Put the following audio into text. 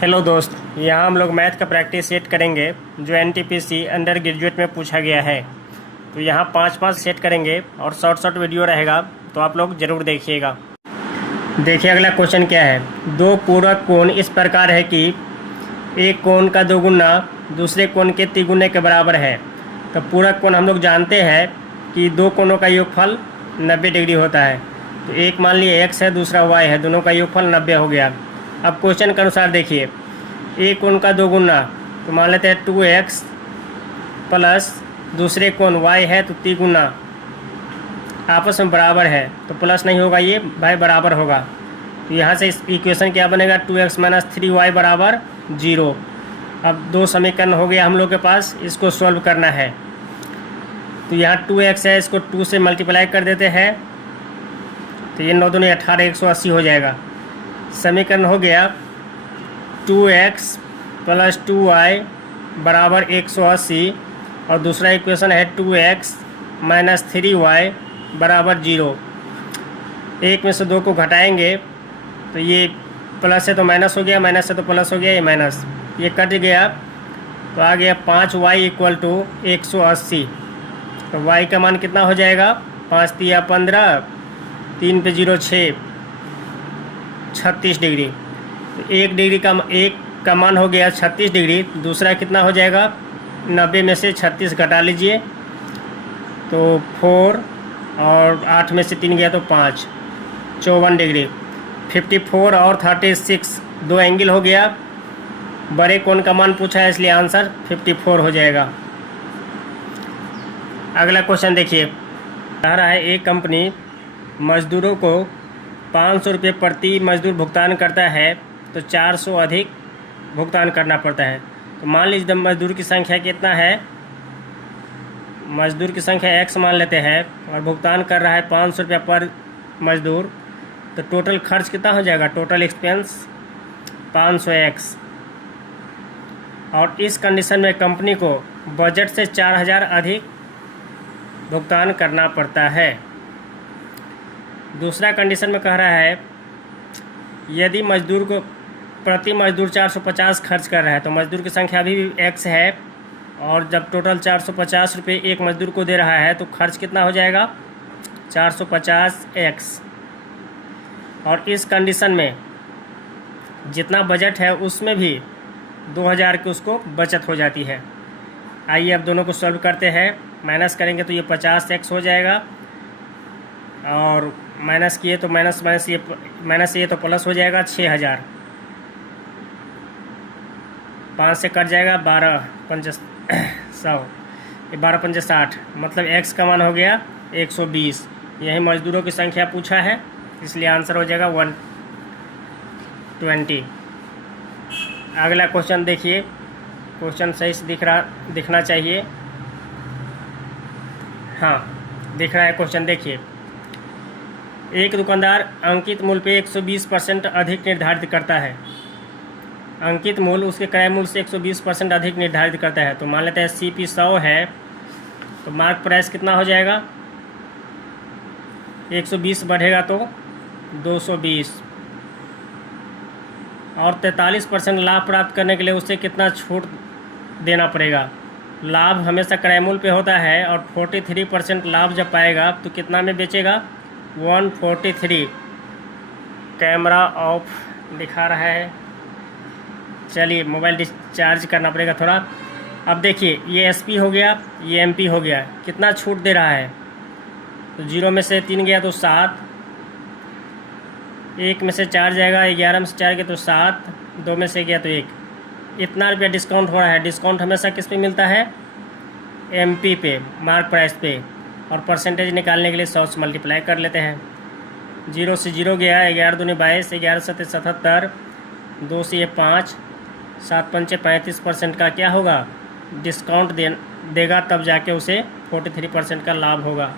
Hello दोस्त, यहाँ हम लोग मैथ का प्रैक्टिस सेट करेंगे जो एनटीपीसी अंडर ग्रेजुएट में पूछा गया है। तो यहाँ 5-5 सेट करेंगे और शॉर्ट वीडियो रहेगा, तो आप लोग ज़रूर देखिएगा। देखिए अगला क्वेश्चन क्या है। दो पूरक कोण इस प्रकार है कि एक कोण का दोगुना दूसरे कोण के तिगुने के बराबर है। तो पूरक कोण हम लोग जानते हैं कि दो कोणों का योगफल 90 डिग्री होता है। तो एक मान लिए x है, दूसरा y है, दोनों का योगफल 90 हो गया। अब क्वेश्चन के अनुसार देखिए, एक कोण का दोगुना तो मान लेते हैं 2x प्लस दूसरे कोण y है तो तिगुना आपस में बराबर है, तो प्लस नहीं होगा, ये भाई बराबर होगा। तो यहाँ से इस इक्वेशन क्या बनेगा, 2x माइनस 3y बराबर 0। अब दो समीकरण हो गया हम लोग के पास, इसको सॉल्व करना है। तो यहाँ 2x है, इसको 2 से मल्टीप्लाई कर देते हैं, तो ये 9 दूनी 18, 180 हो जाएगा। समीकरण हो गया 2x प्लस 2y बराबर 180 और दूसरा इक्वेशन है 2x माइनस 3y बराबर 0। एक में से दो को घटाएंगे तो ये प्लस है तो माइनस हो गया, माइनस है तो प्लस हो गया, ये माइनस, ये कट गया तो आ गया 5y इक्वल टू 180। तो y का मान कितना हो जाएगा, 5 तिया 15, 3 पे 0 6, 36 डिग्री। तो एक का मान हो गया 36 डिग्री, दूसरा कितना हो जाएगा, 90 में से 36 घटा लीजिए तो 4 और 8 में से 3 गया तो 5, 54 डिग्री। 54 और 36 दो एंगल हो गया। बड़े कोण का मान पूछा है इसलिए आंसर 54 हो जाएगा। अगला क्वेश्चन देखिए, कह रहा है एक कंपनी मजदूरों को 500 रुपये प्रति मजदूर भुगतान करता है तो 400 अधिक भुगतान करना पड़ता है। तो मान लीजिए मजदूर की संख्या कितना है, मजदूर की संख्या x मान लेते हैं और भुगतान कर रहा है 500 रुपया पर मजदूर। तो टोटल खर्च कितना हो जाएगा, टोटल एक्सपेंस 500x। और इस कंडीशन में कंपनी को बजट से 4000 अधिक भुगतान करना पड़ता है। दूसरा कंडीशन में कह रहा है यदि मजदूर को प्रति मजदूर 450 खर्च कर रहा है, तो मजदूर की संख्या अभी भी x है और जब टोटल 450 रुपये एक मजदूर को दे रहा है तो खर्च कितना हो जाएगा, 450x। और इस कंडीशन में जितना बजट है उसमें भी 2000 की उसको बचत हो जाती है। आइए अब दोनों को सॉल्व करते हैं। माइनस करेंगे तो ये 50x हो जाएगा और माइनस किए तो माइनस ये तो प्लस हो जाएगा 6000। 5 से कट जाएगा 12 पंच 100, 12 पंच 60, मतलब x का मान हो गया 120। यही मजदूरों की संख्या पूछा है इसलिए आंसर हो जाएगा 120। अगला क्वेश्चन देखिए, क्वेश्चन सही से दिखना चाहिए। हाँ दिख रहा है क्वेश्चन। देखिए, एक दुकानदार अंकित मूल्य पे 120% अधिक निर्धारित करता है। अंकित मूल्य उसके क्रय मूल्य से 120% अधिक निर्धारित करता है। तो मान लेते हैं CP 100 है तो मार्क प्राइस कितना हो जाएगा, 120 बढ़ेगा तो 220। और 43% लाभ प्राप्त करने के लिए उसे कितना छूट देना पड़ेगा। लाभ हमेशा क्रय मूल्य पे होता है और 43% लाभ जब पाएगा तो कितना में बेचेगा, 143। कैमरा ऑफ दिखा रहा है, चलिए मोबाइल डिस्चार्ज करना पड़ेगा थोड़ा। अब देखिए ये SP हो गया, ये MP हो गया, कितना छूट दे रहा है, तो 0 में से 3 गया तो 7, 1 में से 4 जाएगा, 11 में से 4 गया तो 7, 2 में से गया तो 1। इतना रुपया डिस्काउंट हो रहा है। डिस्काउंट हमेशा किस पे मिलता है, MP पे, मार्क प्राइस पे। और परसेंटेज निकालने के लिए 100 से मल्टीप्लाई कर लेते हैं। 0 से 0 गया, 11 दूनी 22, 11 सत्ते 77, 2 से ये 5, 7 पंचे 35% का क्या होगा, डिस्काउंट देगा, तब जाके उसे 43% का लाभ होगा।